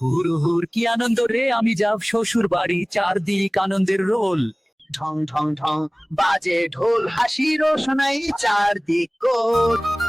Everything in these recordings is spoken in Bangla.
হুর হুর কি আনন্দ রে, আমি যাব শ্বশুর বাড়ি, চারদিক আনন্দের রোল। ঢং ঢং ঢং, বাজে ঢোল হাসি রোশনাই চারদিক কোল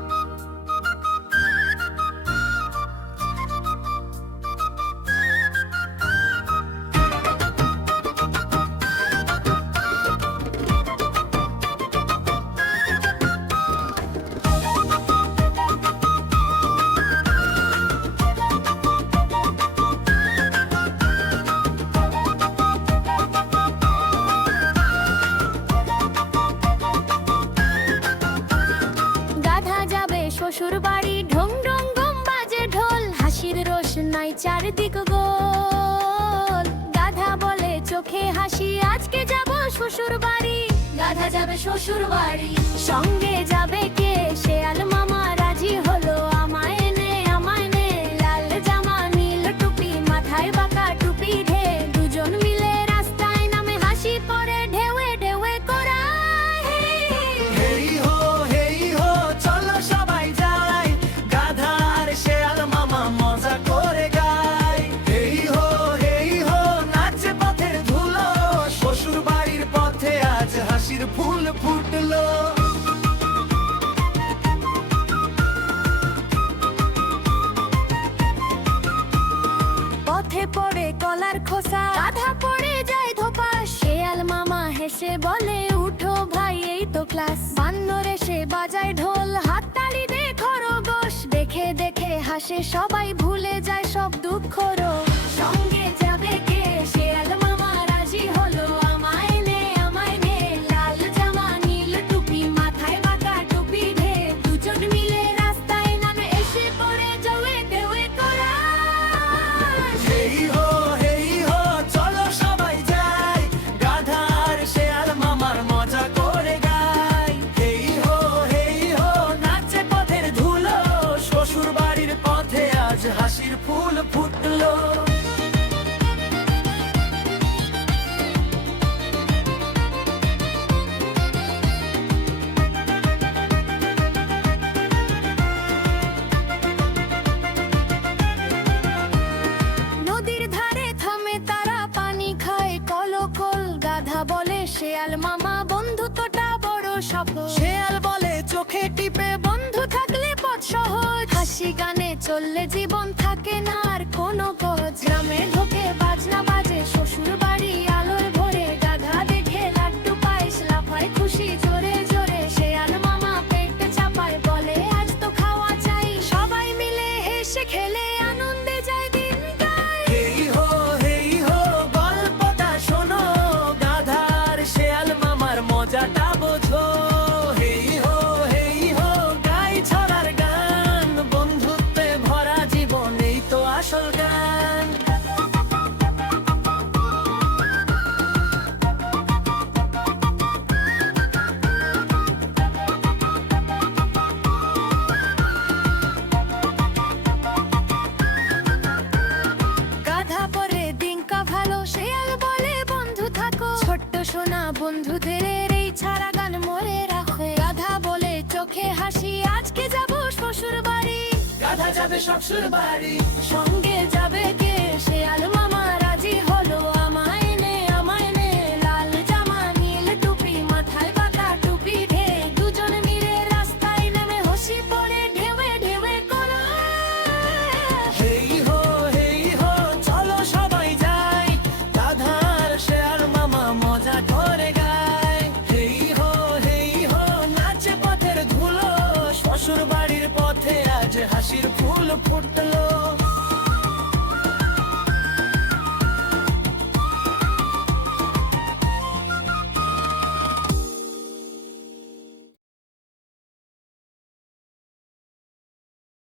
ঢং ঢং গম বাজে ঢোল, হাসির রোশ নাই চারিদিক গোল। গাধা বলে চোখে হাসি, আজকে যাব শ্বশুর বাড়ি গাধা যাবে শ্বশুর বাড়ি সঙ্গে যাবে কে? শেয়াল মামা বাজায় ঢোল হাততালি দে খরগোশ। দেখে দেখে হাসে সবাই ভুলে যায় সব দুঃখ রোগ। సిరిపూల పుట్టులో বন্ধুদের এই ছাড়া গান মরে রাখে রাধা বলে চোখে হাসি আজকে যাব শ্বশুর বাড়ি রাধা যাবে শ্বশুর বাড়ি সঙ্গে যাবে কে? মুক্তির পথে আজ হাসির ফুল ফুটলো।